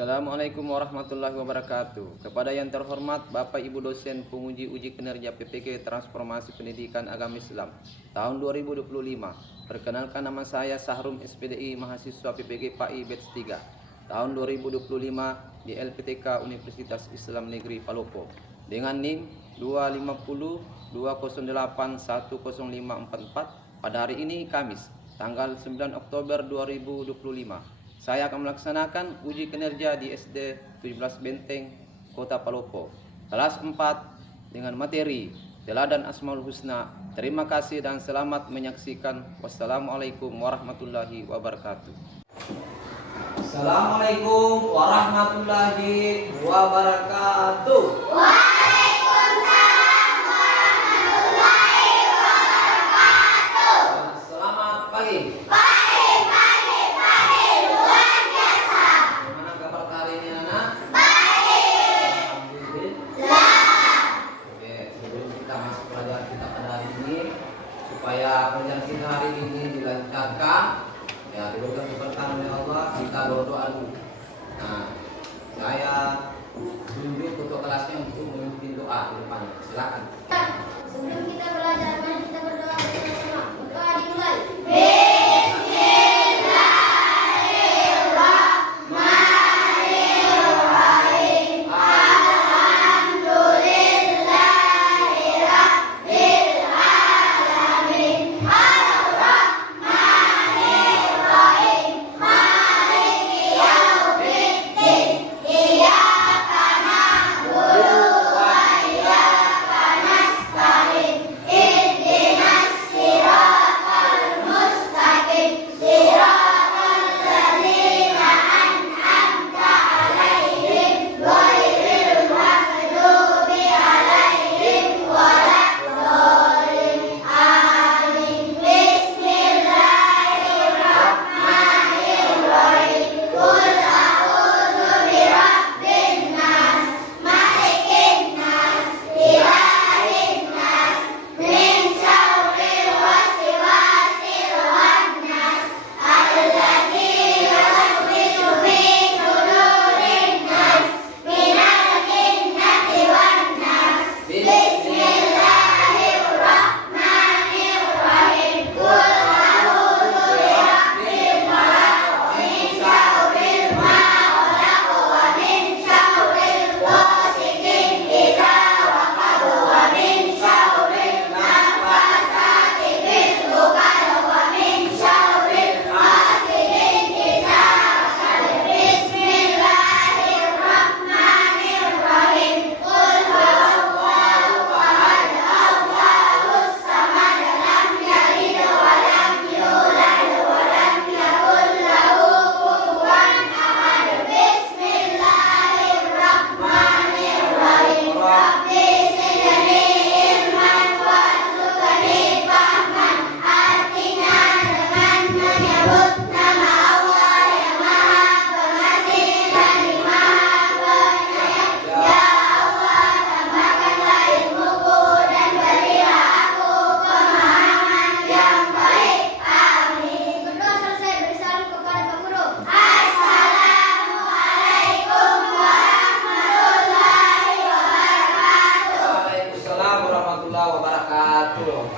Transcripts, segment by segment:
Assalamualaikum warahmatullahi wabarakatuh. Kepada yang terhormat Bapak Ibu dosen penguji uji kinerja PPG Transformasi Pendidikan Agama Islam tahun 2025. Perkenalkan, nama saya Sahrum SPDI, mahasiswa PPG PAI Batch 3 tahun 2025 di LPTK Universitas Islam Negeri Palopo dengan NIM 25020810544 pada hari ini Kamis tanggal 9 Oktober 2025. Saya akan melaksanakan uji kinerja di SD 17 Benteng, Kota Palopo, kelas 4 dengan materi Teladan Asmaul Husna. Terima kasih dan selamat menyaksikan. Wassalamualaikum warahmatullahi wabarakatuh. Assalamualaikum warahmatullahi wabarakatuh. Waalaikumsalam warahmatullahi wabarakatuh. Selamat pagi. Supaya pelajaran kita hari ini dilancarkan, ya diberikan keberkahan oleh Allah, kita berdoa dulu. Nah, saya tunjuk ketua kelasnya untuk memimpin doa di depan. Silakan. Sebelum kita belajar, mari kita berdoa bersama-sama. Doa dimulai.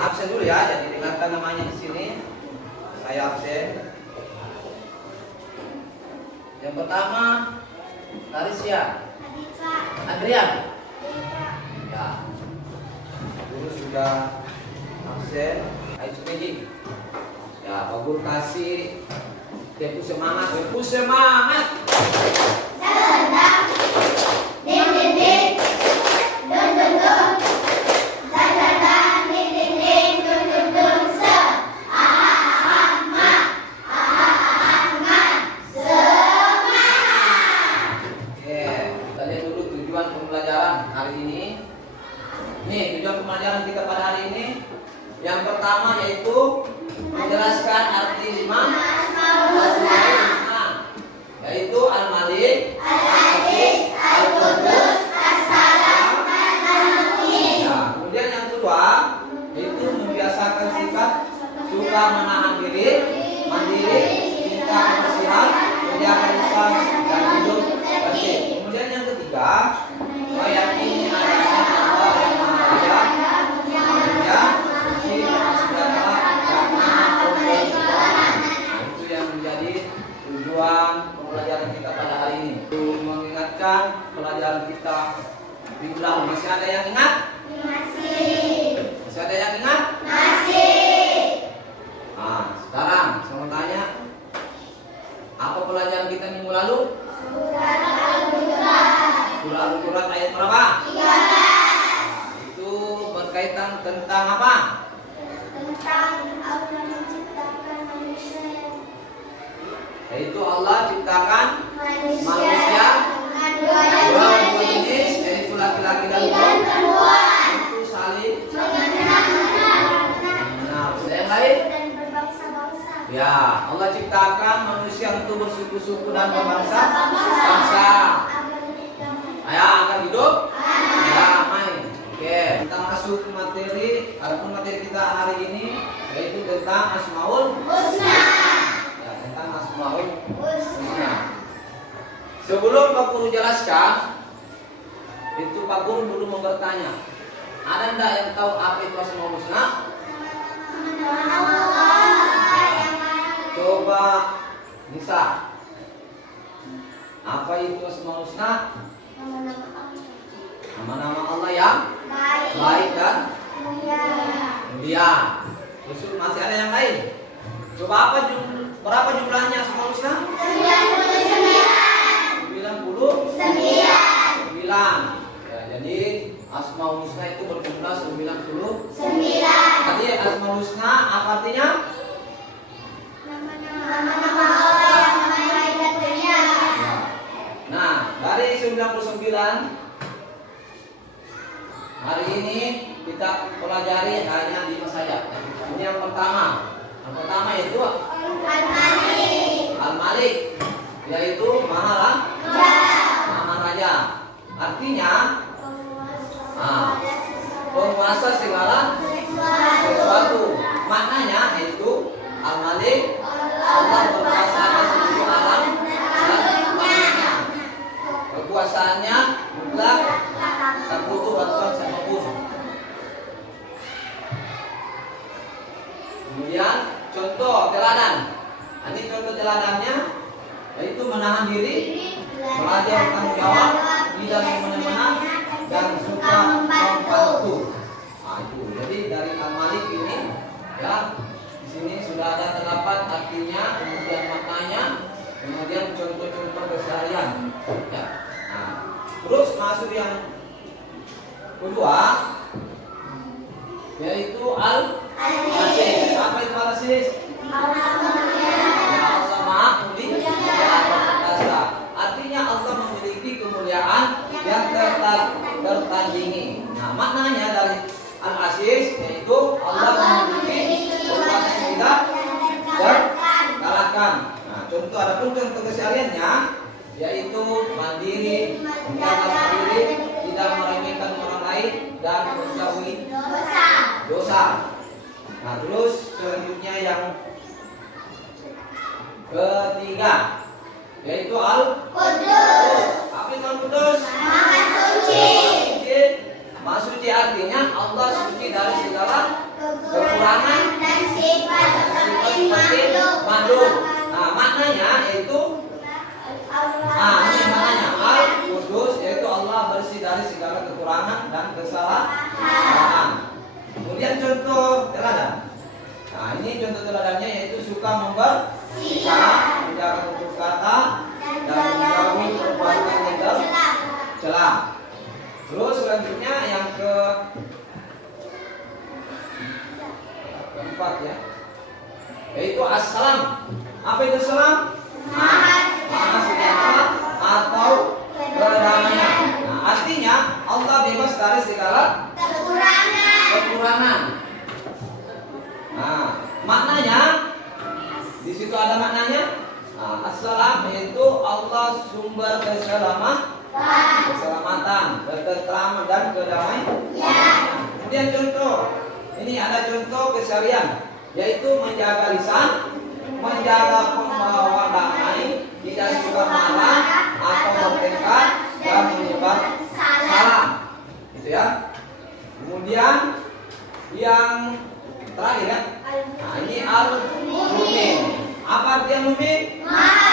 Absen dulu ya, jadi dengarkan namanya di sini. Saya absen. Yang pertama, Larisia. Adrian. Ya. Dulu sudah absen. Ayo Magic. Ya, Pak Guru kasih Tepu semangat, Tepu semangat. Sebentar. Ding ding ding. Dun dun dun. Pembelajaran kita pada hari ini yang pertama yaitu menjelaskan arti 5 Asmaul Husna, yaitu Al-Malik, Al-Aziz, Al-Qudus, As-Salam, Al-Mu'min. Nah, kemudian yang kedua yaitu membiasakan sikap suka menahan diri, mandiri, cinta kebersihan, menjaga lisan dan hidup tentang apa? Tentang Allah menciptakan manusia. Yaitu Allah ciptakan Manusia dua dua jenis, yaitu laki-laki dan perempuan. itu saling Mengenal mengenal. Yang lain? dan berbangsa-bangsa. Ya, Allah ciptakan manusia untuk bersuku-suku dan berbangsa-bangsa. Agar hidup damai. Agar hidup damai. Oke, kita masuk ke materi. Adapun materi kita hari ini yaitu tentang Asmaul Husna. Ya, tentang Asmaul Husna. Husna. Sebelum Pak Guru jelaskan, itu Pak Guru dulu mau bertanya, ada enggak yang tahu apa itu Asmaul Husna? Coba Nisa, apa itu Asmaul Husna? Nama-nama Allah yang baik dan mulia. Terus masih ada yang lain. Coba berapa jumlahnya Asmaul Husna? 99. Ya, jadi Asmaul Husna itu berjumlah 99. Tadi Asmaul Husna apa artinya? Nah, dari 99 hari ini kita pelajari hanya 5 saja. Ini yang pertama. Yang pertama yaitu Al-Malik, yaitu Maha Raja. Artinya penguasa segala sesuatu. Maknanya yaitu Al-Malik, Allah berkuasa atas seluruh alam dan makhluknya. Kekuasaannya mutlak, tak butuh bantuan siapapun. Kemudian contoh teladan. Ini contoh teladannya yaitu menahan diri, belajar bertanggung jawab, tidak semena-mena, dan suka membantu. Nah, itu. Jadi dari Al-Malik ini ya di sini sudah ada terdapat artinya, kemudian maknanya, kemudian contoh-contoh keseharian. Ya. Nah, terus masuk yang kedua yaitu Al-Aziz. Apa itu Al-Aziz? Allah Maha Mulia. Artinya Allah memiliki kemuliaan yang tertandingi. Nah, maknanya dari Al-Aziz yaitu Allah memiliki kekuasaan yang tidak terkalahkan. Nah, contoh adapun contoh kesehariannya yaitu mandiri, menjaga mandiri, tidak meremehkan orang lain dan menjauhi dosa. Nah, terus selanjutnya yang ketiga yaitu Al-Qudus. Apa itu Al-Qudus? Maha suci artinya Allah suci dari segala kekurangan dan sifat seperti makhluk. Nah, maknanya yaitu ini maknanya Al-Qudus yaitu Allah bersih dari segala kekurangan dan kesalahan. Kemudian contoh teladan. Nah, ini contoh teladannya yaitu suka membersihkan, menjaga tutur kata, dan menjauhi perbuatan yang tercela. Terus selanjutnya yang keempat ya, yaitu Assalam. Apa itu salam? Maha sejahtera atau kedamaian. Nah, artinya Allah bebas dari segala kekurangan. Nah, maknanya di situ ada maknanya. Nah, Assalam yaitu Allah sumber keselamatan, ketentraman dan kedamaian. Kemudian contoh, ini ada contoh keseharian yaitu menjaga lisan, menjaga pembawa damai, tidak suka marah atau bertengkar dan menyebar salam. Gitu ya. Kemudian yang terakhir ya. Nah, ini Al-Mumin. Apa arti Al-Mumin? Maha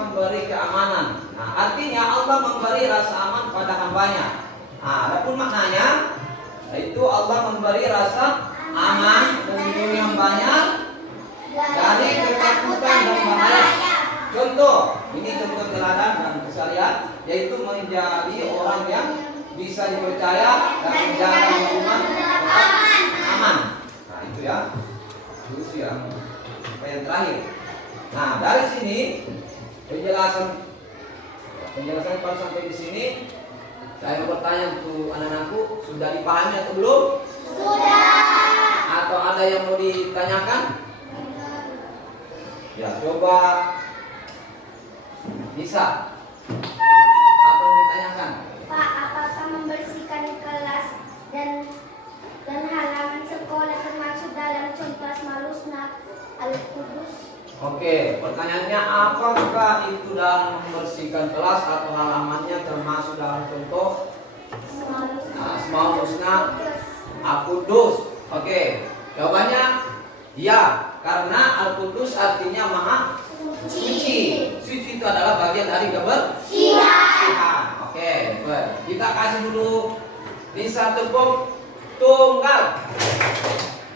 memberi keamanan. Nah, artinya Allah memberi rasa aman pada hambanya. Nah, adapun maknanya yaitu Allah memberi rasa aman melindungi hambanya dari ketakutan dan bahaya. Contoh, ini contoh teladan dan keseharian yaitu menjadi orang yang bisa dipercaya dan menjaga hubungan tetap aman. Nah itu ya, terus yang terakhir. Nah dari sini penjelasan kalau sampai di sini saya bertanya untuk anak-anakku, sudah dipahami atau belum? Sudah. Atau ada yang mau ditanyakan? Ya coba bisa. Apa yang ditanyakan? Pak, apakah membersihkan kelas dan halaman sekolah termasuk dalam contoh Asmaul Husna Al-Qudus? Oke, pertanyaannya apakah itu dalam membersihkan kelas atau halamannya termasuk dalam contoh Asmaul Husna Al-Qudus? Oke, jawabannya ya, karena Al-Qudus artinya Maha Suci. Suci itu adalah bagian dari kebersihan. Oke, baik. Kita kasih dulu Lisa tepuk tunggal.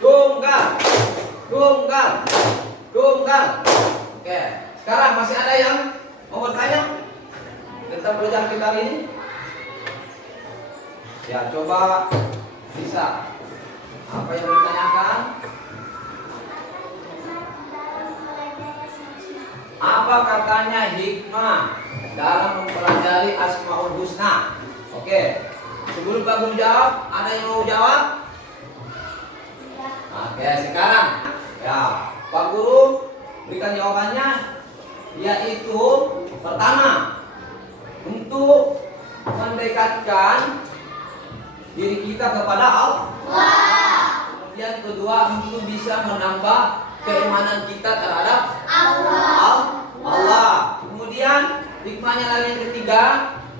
Tunggal. Tunggal. Tunggal. Oke, sekarang masih ada yang mau bertanya tentang pelajaran kita ini? Ya, coba bisa. Apa yang ditanyakan? Apa katanya hikmah dalam mempelajari Asmaul Husna? Oke, sebelum Pak Guru jawab, ada yang mau jawab? Oke, sekarang ya Pak Guru berikan jawabannya, yaitu pertama, untuk mendekatkan diri kita kepada Allah. Kemudian kedua, untuk bisa menambah keimanan kita terhadap Allah. Kemudian hikmahnya lagi yang ketiga,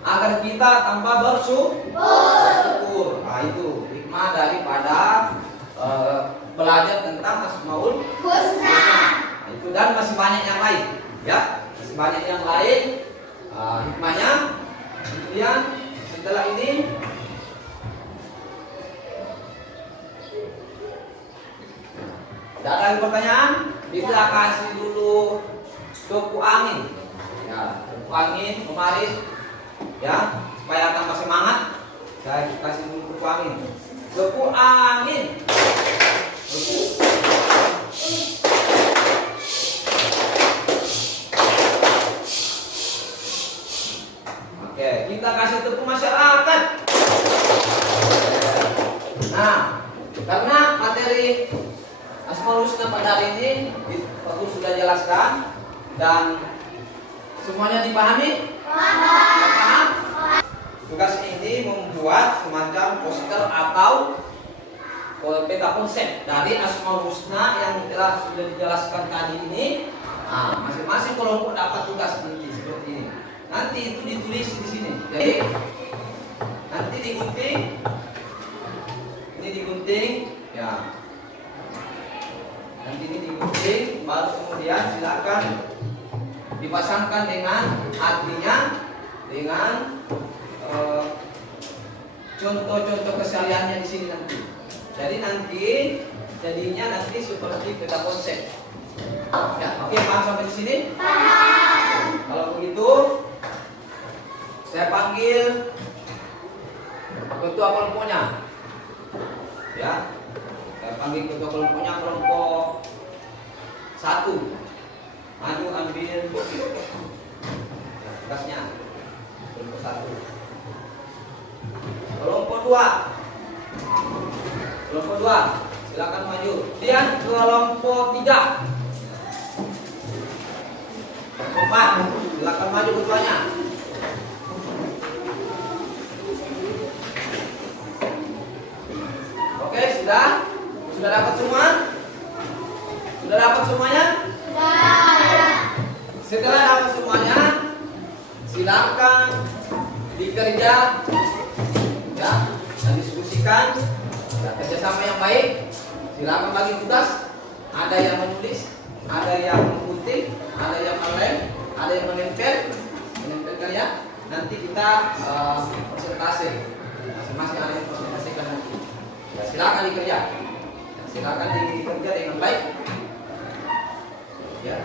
agar kita tambah bersyukur. Nah itu hikmah daripada belajar tentang Asmaul Husna. Nah, itu dan masih banyak yang lain, ya, masih banyak yang lain hikmahnya. Kemudian setelah ini tidak ada lagi pertanyaan, kita kasih dulu tepuk angin. Ya, tepuk angin kemarin, ya, supaya tambah semangat. Saya kasih dulu tepuk angin. Tepuk angin. Oke, kita kasih tepuk masyarakat. Nah, karena materi Asmaul Husna pada hari ini Pak Guru sudah jelaskan dan semuanya dipahami? Paham? Tugas ini membuat semacam poster atau peta konsep dari Asmaul Husna yang telah sudah dijelaskan tadi ini. Nah, masing-masing kelompok dapat tugas nanti seperti ini. Nanti itu ditulis di sini. Jadi nanti digunting, ini digunting, ya. Nanti ini digunting, baru kemudian silakan dipasangkan dengan artinya, dengan contoh-contoh kesehariannya di sini nanti. Jadi nanti jadinya nanti seperti peta konsep. Ya, oke, paham sampai di sini? Paham. Kalau begitu, saya panggil ketua kelompoknya. Ya. Saya panggil ketua kelompoknya, kelompok 1. Maju ambil tugasnya. Kelompok 1. Kelompok 2. Kelompok 2, silakan maju. Kemudian kelompok 3. Kelompok 4, silakan maju ketuanya. Oke, sudah? Sudah dapat semua? Sudah dapat semuanya? Sudah. Setelah dapat semuanya, silakan dikerja, ya, dan diskusikan, ya, kerjasama yang baik. Silakan bagi tugas. Ada yang menulis, ada yang menggunting, ada yang melem, ada yang menempelkan ya. Nanti kita presentasi, masing-masing ada yang presentasikan nanti. Ya, silakan dikerja. Silakan dikerja dengan baik. Ya.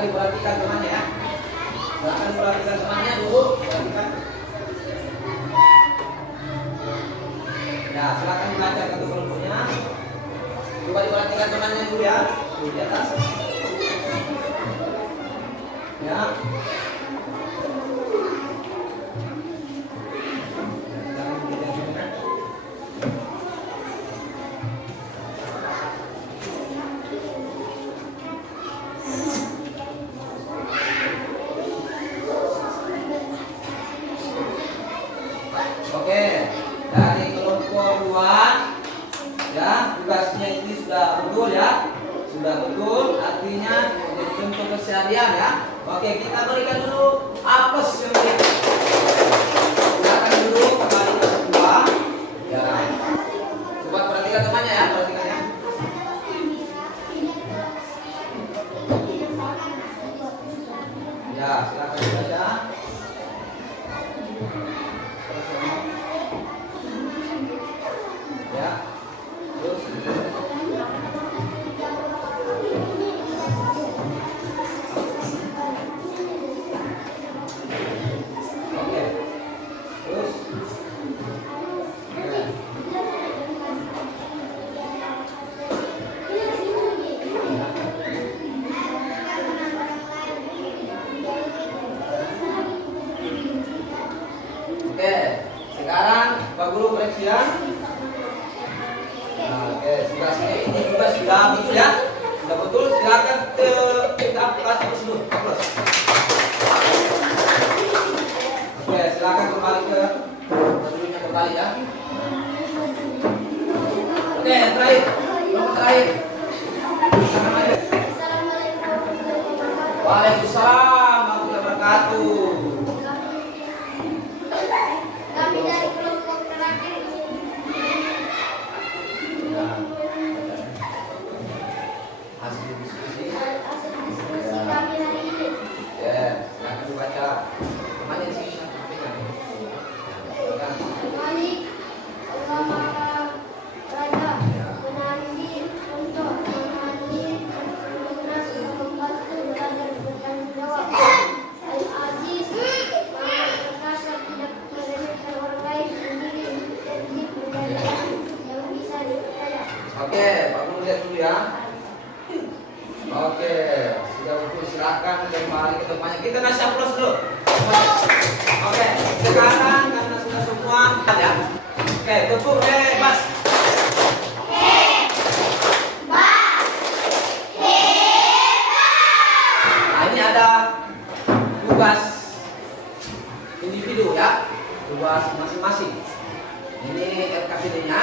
silakan diperhatikan temannya ya. Silakan perhatikan temannya dulu. Perhatikan. Ya, silakan dibaca kartu kelompoknya. Coba diperhatikan temannya dulu ya. Di atas. Ya. Oke, dari kelompok 2 ya, tugasnya ini sudah betul ya. Sudah betul, artinya menjadi contoh keseharian ya. Oke, kita berikan dulu apes yang ini. Silakan dulu kembali ke kedua. Ya. Coba perhatikan temannya ya, perhatikan ya. Ya, silakan dibaca. Ya. Terus. Oke. Terus. Oke, sekarang Pak Guru koreksi ya. Nah, oke, ini juga sudah betul ya. Sudah betul, silakan kita terus dulu. Terus. Oke, silakan kembali ke dulunya kembali ya. Oke, yang terakhir, nomor terakhir. Waalaikumsalam warahmatullahi wabarakatuh. Kami dari kelompok terakhir Hasil diskusi. hasil diskusi kami hari ini. Ya, silakan dibaca. Temannya di sini sampaikan. Silakan. Malik, Allah Raja, menandi untuk menghadiri Munas membantu belajar bertanggung jawab. Al-Aziz, Maha Perkasa tidak meremehkan orang lain sendiri tertib berjaya yang bisa dipercaya. Oke, Pak Guru lihat dulu ya. Oke, sudah betul, silakan kembali ke tempatnya. Kita kasih aplaus dulu. Oke, sekarang karena sudah semua ya. Oke, tepuk hebat. Nah, ini ada tugas individu ya, tugas masing-masing. Ini LKPD-nya.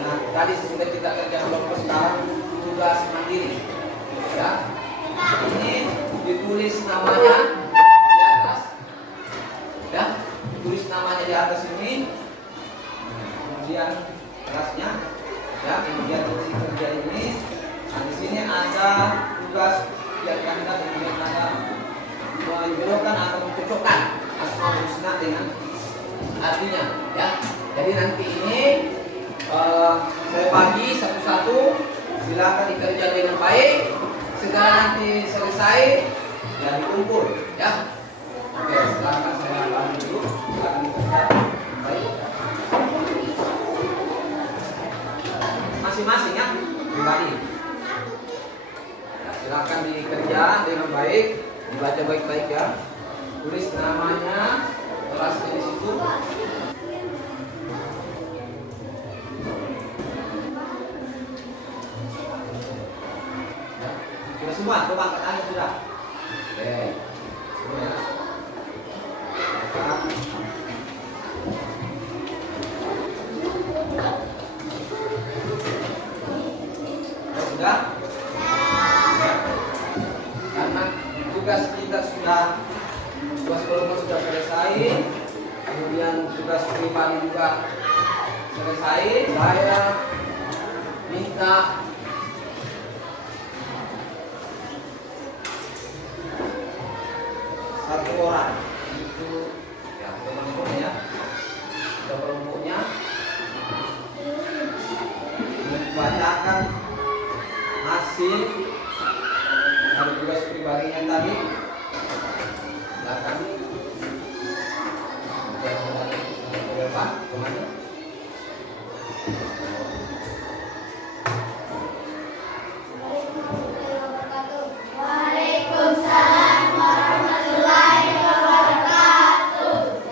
Nah, tadi sudah kita kerjakan kelompok, sekarang tugas mandiri. Ya, ini ditulis namanya di atas. Ya, tulis namanya di atas ini. Kemudian kelasnya. Ya, kemudian isi kerja ini. Nah, di sini ada tugas yang kandidat, kemudian ada menjodohkan atau mencocokkan asmaul husna dengan artinya. Ya, jadi nanti ini saya bagi satu-satu. Silakan dikerja dengan baik. Setelah nanti selesai, ya dikumpul, ya. Oke, silakan saya bagi dulu. Silakan dikerja baik. Masing-masing ya, pribadi. Ya, silakan dikerja dengan baik, dibaca baik-baik ya. Tulis namanya, kelasnya di situ. Sudah semua, coba angkat tangan sudah. Oke. Semua ya. Sudah? Karena tugas kita sudah, tugas kelompok sudah selesai, kemudian tugas pribadi juga selesai. Saya minta satu orang itu ya kelompoknya ya, kelompoknya membacakan hasil dari tugas pribadi bagian tadi. Silakan. Depan, kemana? Waalaikumsalam warahmatullahi wabarakatuh.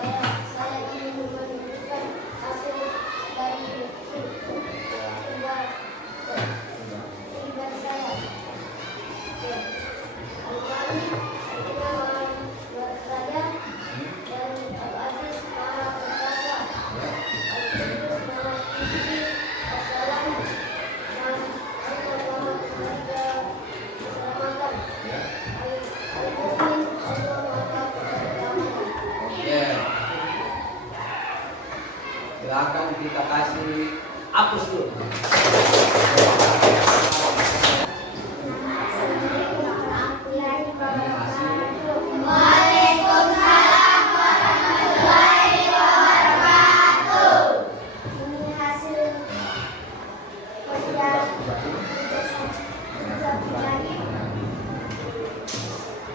Saya ingin menunjukkan hasil dari pribadi saya. Al-Wali, Al-Imam, Al-Raja, dan Al-Aziz, Maha Perkasa. Al-Qudus, Maha Suci, As-Salam, dan Allah Maha Penjaga keselamatan. Al-Mu'min, Allah Maha Penyelamat. Oke. Silakan kita kasih hapus dulu. Waalaikumsalam warahmatullahi wabarakatuh. Ini hasil kerja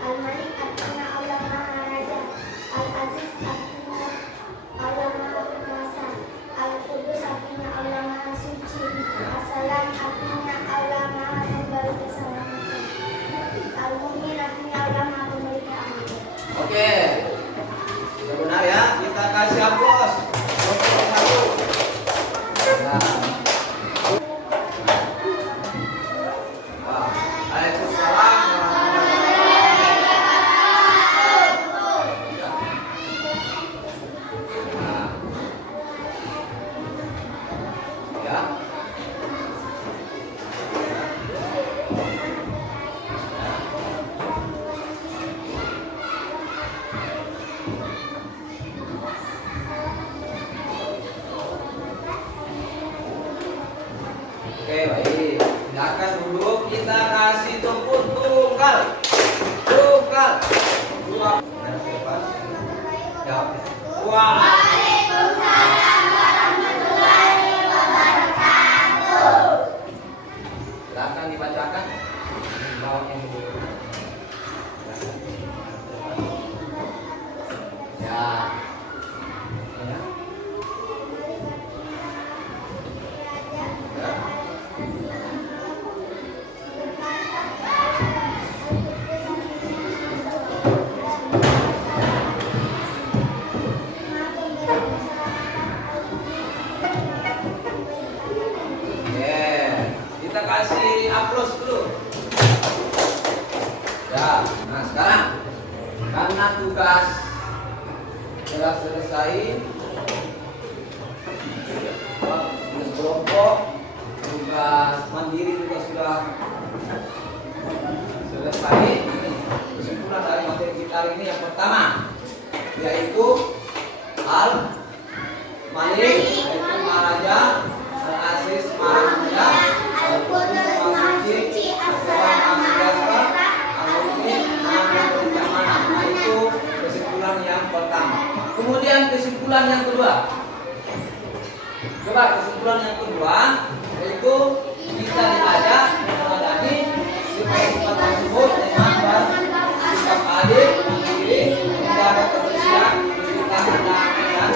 Al-Malik artinya Allah Maha Raja, Al-Aziz artinya Allah Maha Perkasa, Al-Qudus artinya Allah Maha Suci, As-Salam artinya Allah Maha Memberi Keselamatan, Al-Mu'min artinya Allah Maha Memberi keamanan. Oke. Sudah benar ya? Kita kasih aplaus. Untuk satu. Nah. Waalaikumsalam warahmatullahi wabarakatuh. Ya. Oke, baik. Silakan duduk. Kita kasih tepuk tunggal. Tunggal. Dua. Ya. Wah. Waalaikumsalam warahmatullahi wabarakatuh. Silakan dibacakan. Bawahnya dulu. Ya. Ya. Oke, kita kasih aplaus dulu. Ya, nah sekarang karena tugas telah selesai, tugas kelompok, tugas mandiri juga sudah selesai. Kesimpulan dari materi kita hari ini yang pertama yaitu Al-Malik, yaitu Maharaja, Al-Aziz, Maharaja, Al-Qudus, Maha Suci, As-Salam, Maha Sejahtera, Al-Mu'min, Maha Keamanan. Nah, itu kesimpulan yang pertama. Kemudian kesimpulan yang kedua. Coba kesimpulan yang kedua yaitu kita diajak meneladani sifat-sifat tersebut dengan bersikap adil, mandiri, menjaga kebersihan, mencuci tangan dan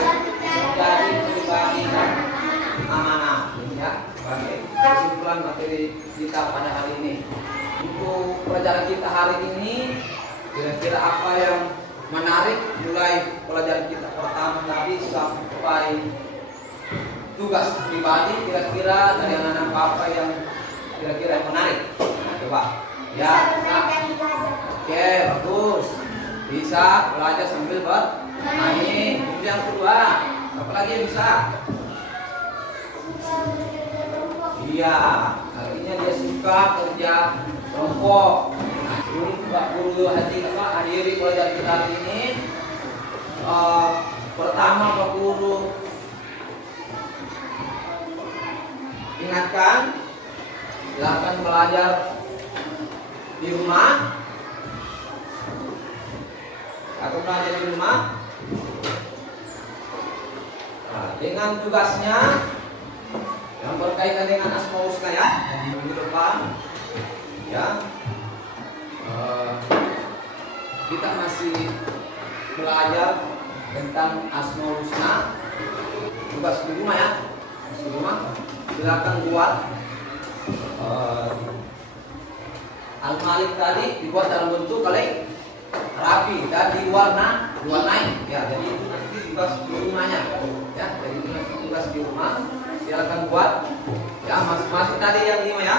menjadi pribadi dan amanah. Ini ya sebagai kesimpulan materi kita pada hari ini. Untuk pelajaran kita hari ini kira-kira apa yang menarik mulai pelajaran kita pertama tadi sampai tugas pribadi, kira-kira dari anak-anak apa yang kira-kira yang menarik. Nah, coba ya. Nah, oke, bagus. Bisa belajar sambil bermain. Yang kedua, apa lagi yang bisa? Iya, artinya dia suka kerja kelompok. Nah, Pak Guru hadiri pelajaran kita hari ini. Pertama Pak Guru ingatkan, silakan belajar di rumah atau belajar di rumah. Nah, dengan tugasnya yang berkaitan dengan Asmaul Husna ya, di depan ya. kita masih belajar tentang Asmaul Husna. Tugas di rumah ya, di rumah silakan buat Al-Malik tadi dibuat dalam bentuk kali rapi dan diwarnai ya. Jadi itu nanti tugas di rumahnya ya. Jadi itu nanti tugas di rumah silakan buat ya. Masing-masing tadi yang 5 ya,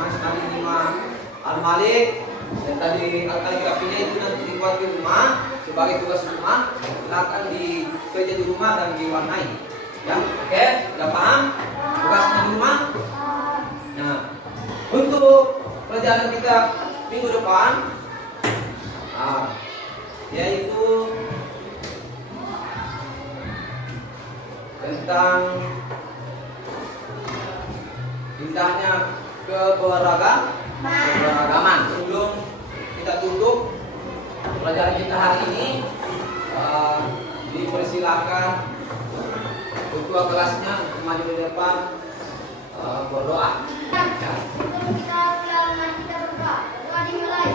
masing tadi 5 Al-Malik dan tadi kaligrafinya itu nanti dibuat di rumah sebagai tugas rumah. Silakan dikerja di rumah dan diwarnai ya. Oke, sudah paham tugasnya di rumah? Nah, untuk pelajaran kita minggu depan yaitu tentang indahnya keberagaman. Sebelum kita tutup pelajaran kita hari ini, dipersilakan ketua kelasnya untuk maju di depan berdoa. Sebelum kita berdoa, kita berdoa. Doa dimulai.